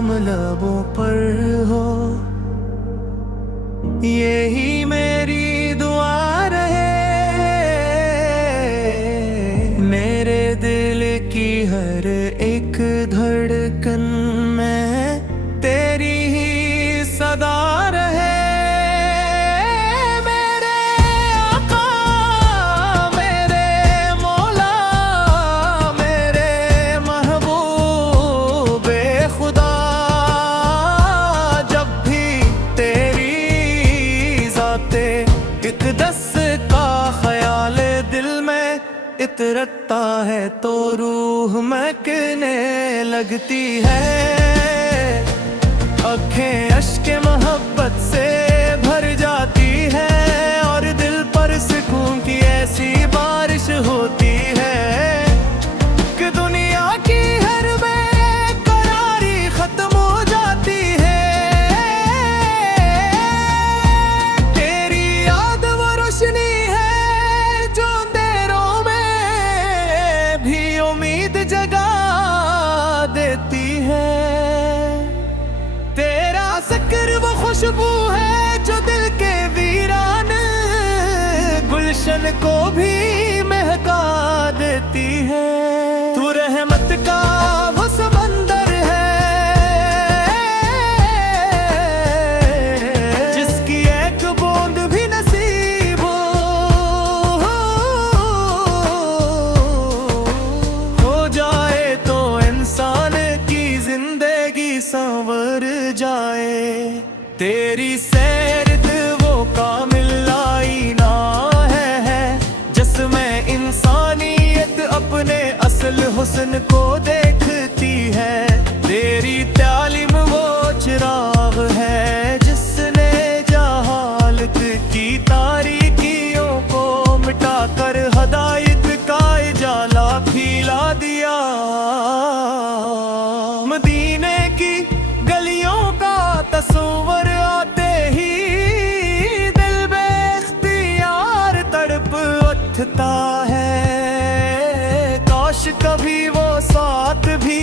नाम लबों पर हो, यही मेरी दुआ रहे। मेरे दिल की हर एक धड़कन में तेरी ही सदा रहे। मेरे आका, मेरे मौला, मेरे महबूबे खुदा, जब भी तेरी ज़ाते इक़दस का ख्याल दिल में इतरता है तो रूह महकने लगती है। आँखें अश्के मोहब्बत से भर जाती है और दिल पर सुकून की ऐसी बारिश होती है कि दुनिया की हर बेकरारी खत्म हो जाती है। तेरी याद वो रोशनी है जो अंधेरों में भी उम्मीद जगा देती है। तेरा ज़िक्र वो खुशबू है जो दिल के वीरान गुलशन को भी महका देती है। तू रहमत का वो समंदर है जिसकी एक बूंद भी नसीब हो जाए तो इंसान की जिंदगी संवर जाए। तेरी सैरत वो कामिल आईना है जिसमें इंसानियत अपने असल हुस्न को देखती है। तेरी तालीम वो चिराग है जिसने जहालत की तारीकियों को मिटाकर हदायत का उजाला फैला दिया। मदीने की गलियों का तस्वर आते ही दिल बेख्तियार तड़प उठता है। काश कभी वो साथ भी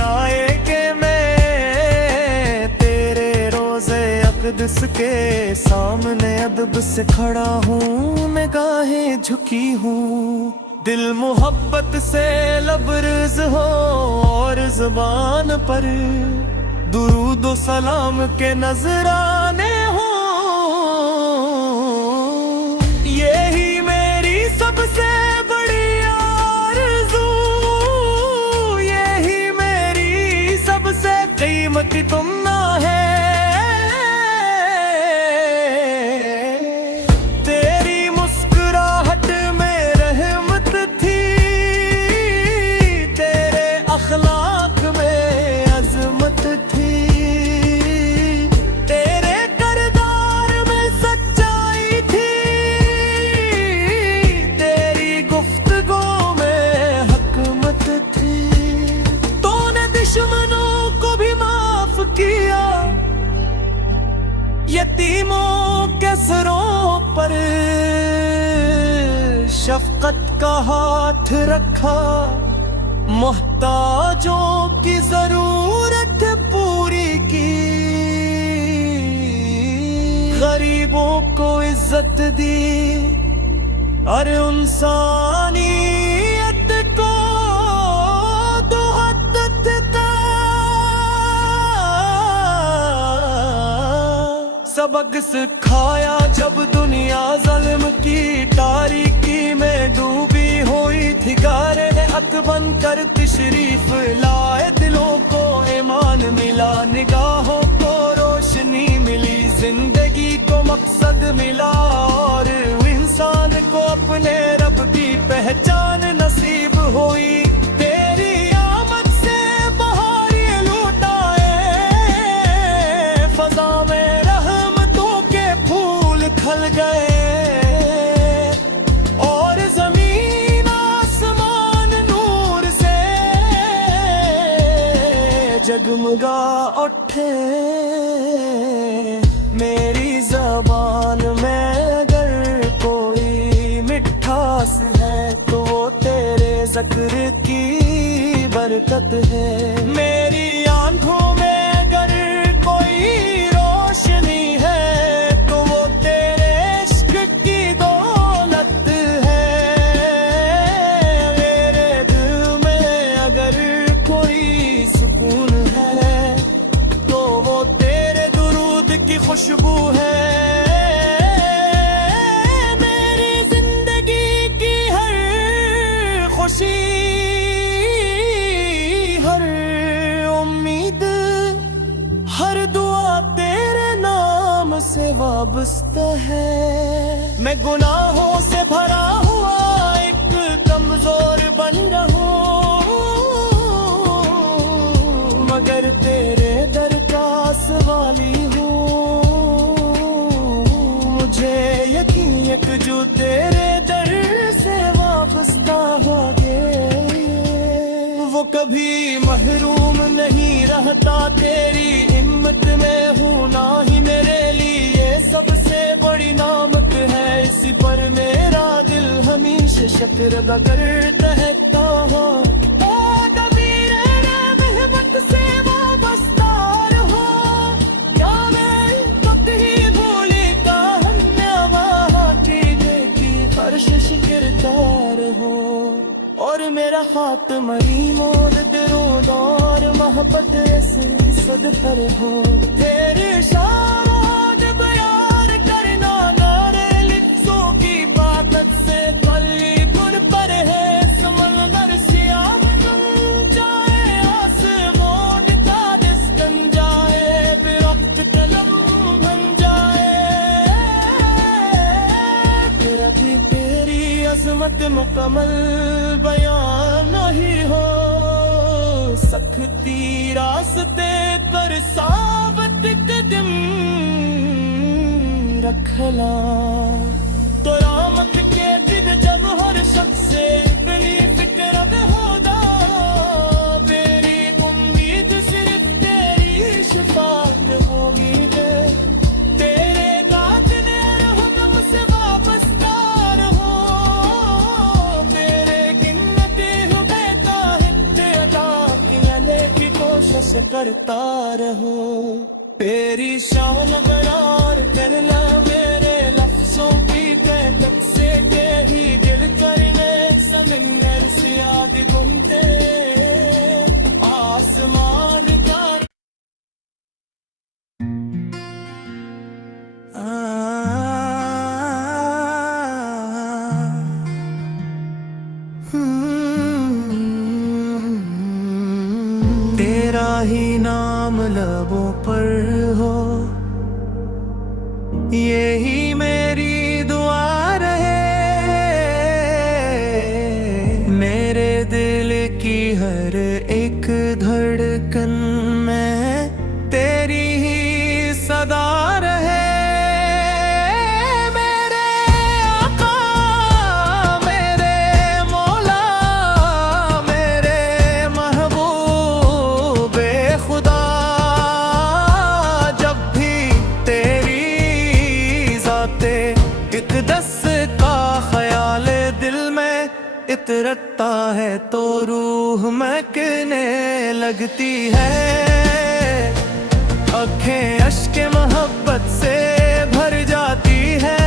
आए कि मैं तेरे रोज़े अक़दस के सामने अदब से खड़ा हूँ, निगाहें झुकी हूँ। दिल मोहब्बत से लबरेज हो और ज़ुबान पर दुरूद व सलाम के नजराने हो। यही मेरी सबसे बड़ी आरज़ू, यही मेरी सबसे कीमती तुमना है। तेरी मुस्कुराहट में रहमत थी, तेरे अखलाक में अज़मत थी, तेरे किरदार में सच्चाई थी, तेरी गुफ्तगू में हकमत थी। तूने दुश्मनों को भी माफ किया, यतीमों के सरों पर शफकत का हाथ रखा, मोहताजों की जरूरत पूरी की, गरीबों को इज्जत दी और इंसानियत को तो हद था। सबक सिखाया जब दुनिया ज़ल्म की तारीकी में डूबी हुई थी। गारे अक बन कर तशरीफ लाए, दिलों को ईमान मिला, निगाहों को रोशनी मिली, जिंदगी को मकसद मिला और इंसान को अपने रब की पहचान नसीब हुई। तेरी आमद से बहार ये लुटाए, फजा में रहमतों के फूल खिल गए और जमीन आसमान नूर से जगमगा उठे। मेरी ज़बान में अगर कोई मिठास है तो वो तेरे ज़िक्र की बरकत है। मेरी आंखों में खुशबू है मेरी जिंदगी की हर खुशी, हर उम्मीद, हर दुआ तेरे नाम से वाबस्ता है। मैं गुनाहों से भरा हुआ एक कमजोर बन रहूं, मगर तेरे दर का सवाली हूँ। मुझे यकीन एक जो तेरे दर से वाबस्ता हो गए, वो कभी महरूम नहीं रहता तेरी हिम्मत में हूँ ना ही मेरे लिए सबसे बड़ी नामत है। इसी पर मेरा दिल हमेशा शुक्र अदा करता है। और मेरा खात्मरी मोद दरूद और मोहब्बत ऐसे सद पर हो। तेरे शाद बयान करना नारे लिप्सों की बात से पल्ली गुन पर है। समंदर सियाह बन जाए आसमान का दिस्कन जाए, बेवक्त कलम बन जाए। तेरा भी तेरी अजमत मुकम्मल बयान नहीं हो सकती, रास्ते पर साबित कदम रखला। तो रामत के दिन जब हर शख्स से इतनी फिक्र होगा, मेरी उम्मीद सिर्फ तेरी शफाअत होगी। तेरे कातिल रहम से वाबस्ता रहो, करता रहो। तेरी शान बरार करना मेरे लफ्जों की तहत से ही दिल करने समंदर से आग घूमते आसमान का। तेरा ही नाम लबों पर हो, यही मेरी दुआ रहे। मेरे दिल की हर एक धड़कन में तेरी ही सदा रहे। इतरता है तो रूह महकने लगती है, आँखें अश्के मोहब्बत से भर जाती है,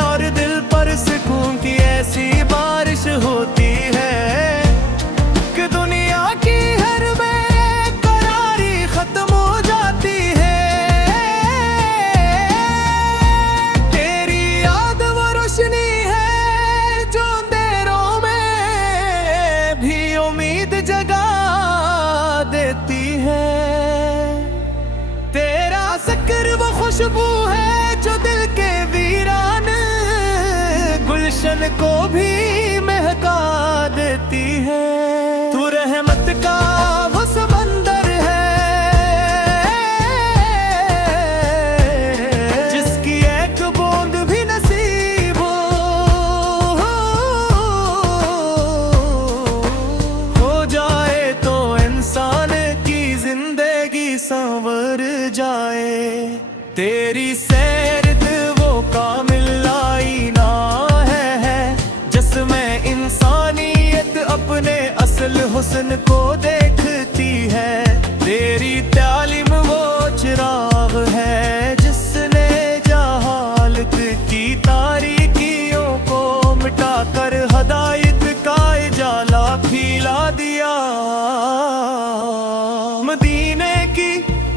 और दिल पर सुकून की ऐसी बारिश होती है कि दुनिया की हर बेकरारी खत्म हो जाती है। तेरी याद वो रोशनी है जो उम्मीद जगा देती है। तेरा जिक्र वो खुशबू है जो दिल के वीरान गुलशन को भी महका देती है। तू रहमत का वो समंदर है जिसकी एक बूंद भी नसीब हो जाए तो इंसान की जिंदगी संवर जाए। तेरी सैरत वो कामिल आईना है जिसमें इंसानियत अपने असल हुस्न को देखती है। तेरी तालीम वो चिराग है जिसने जहालत की तारीकियों को मिटाकर हदायत का उजाला फैला दिया। मदीने की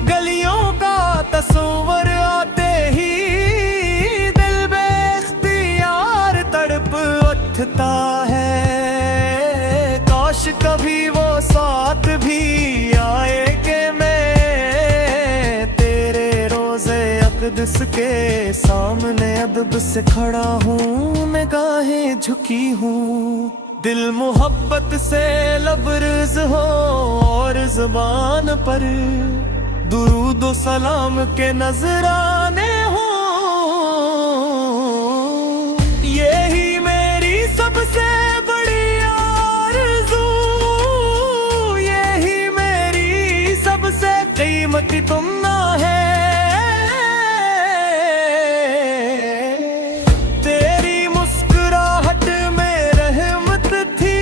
गलियों का तस्वर आते मक़दस के सामने अदब से खड़ा हूँ, निगाहें झुकी हूँ। दिल मोहब्बत से लबरेज हो और ज़ुबान पर दुरूद व सलाम के नजराने हो। यही मेरी सबसे बड़ी आरज़ू, यही मेरी सबसे कीमती तुमना है। तेरी मुस्कुराहट में रहमत थी,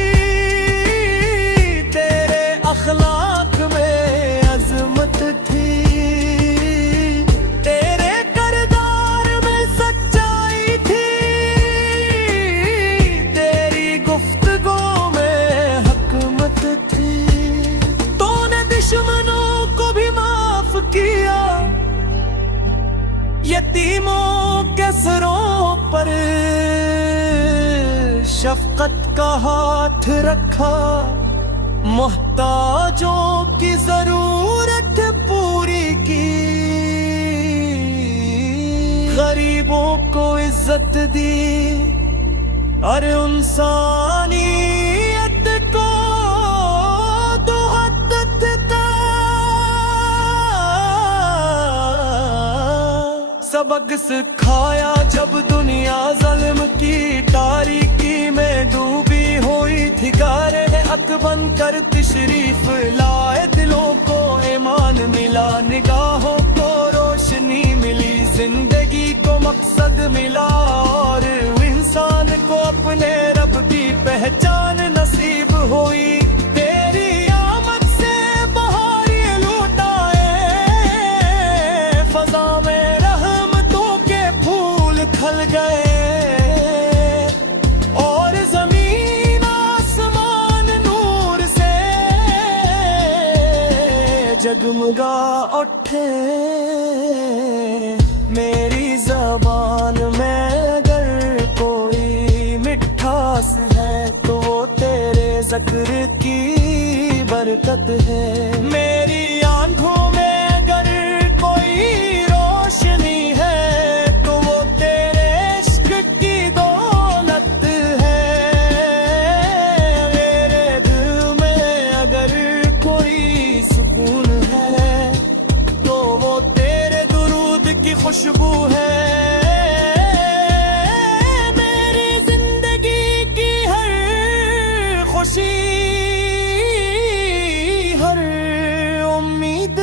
तेरे अखलाक में अजमत थी, तेरे किरदार में सच्चाई थी, तेरी गुफ्तगू में हकमत थी। तूने दुश्मनों को भी माफ किया, यतीमों के सरों पर शफकत का हाथ रखा, मोहताजों की जरूरत पूरी की, गरीबों को इज्जत दी, अरे इंसानियत को तो हद था। सबक सिखाया जब दुनिया ज़ल्म की तारीकी में डूबी हुई थी, गारे अक बनकर तशरीफ लाए, दिलों को ईमान मिला, निगाहों को रोशनी मिली, जिंदगी को मकसद मिला और इंसान को अपने रब की पहचान नसीब हुई। तेरी आमद से बहार लूट आए, फजा में रहमतों के फूल खिल गए और जमीन आसमान नूर से जगमगा उठे। मेरी ज़बान में अगर कोई मिठास है तो वो तेरे ज़िक्र की बरकत है। मेरी आंखों में अगर कोई रोशनी है तो वो तेरे इश्क की दौलत है। मेरे दिल में अगर कोई सुकून है तो वो तेरे दुरूद की खुशबू है। मेरी जिंदगी की हर खुशी, हर उम्मीद,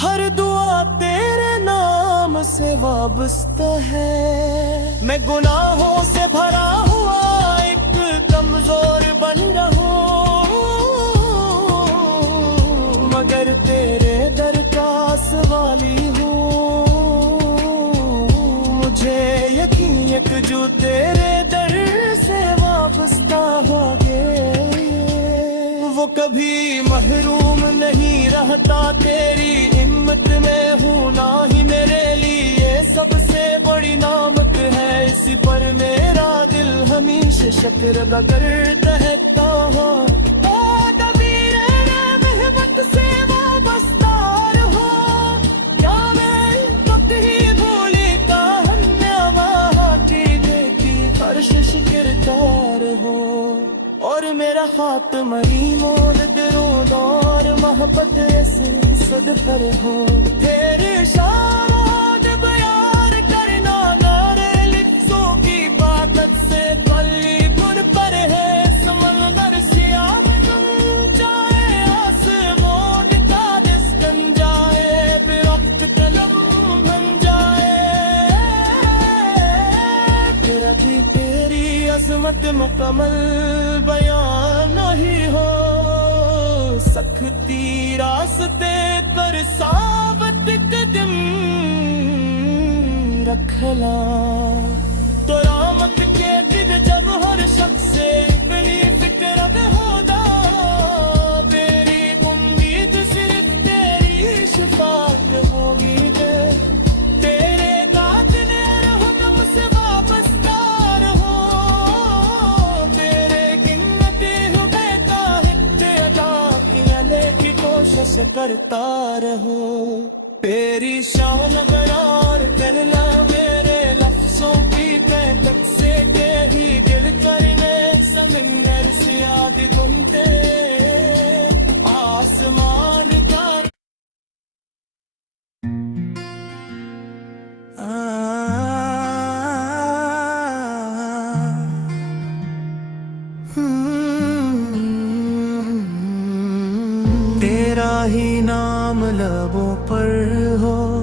हर दुआ तेरे नाम से वाबस्ता है। मैं गुनाहों से भरा हुआ एक कमजोर बन रहूं, मगर तेरे दर का सवाली हूँ। मुझे यकीन एक जो तेरे दर से वाबस्ता हो गए, वो कभी महरूम नहीं रहता। तेरी हिम्मत में हूँ ना ही मेरे लिए सबसे बड़ी नामत है। इसी पर मेरा दिल हमेशा शुक्र अदा करता रहता है। और मेरा खात्मा ईमान दरूद और मोहब्बत ऐसे सदकर हो। तेरे इशारों जब यार करना नारे लिफ्ज़ों की बात से पल्ली पुर पर है। समंदर सियाह बन जाए, आसमान का दिस्कन जाए, बेवक्त कलम बन जाए। तेरा भी तेरी अज़मत मुकम्मल बयान नहीं हो सकती। रास्ते पर साबित कदम रखला तो रामत के दिन जब हर शख्स से अपनी फिक्र में होगा। मेरी उम्मीद सिर्फ तेरी शफाअत होगी। तेरे कातिले रहम से वाबस्ता रहो। तेरे गिनती हुए का हित अदा किया की कोशिश करता रहो। तेरी शान बयान करना मेरे लफ्जों की तक से के ही दिल करने समंदर से आदि घूमते आसमान का तेरा ही नाम लबों पर हो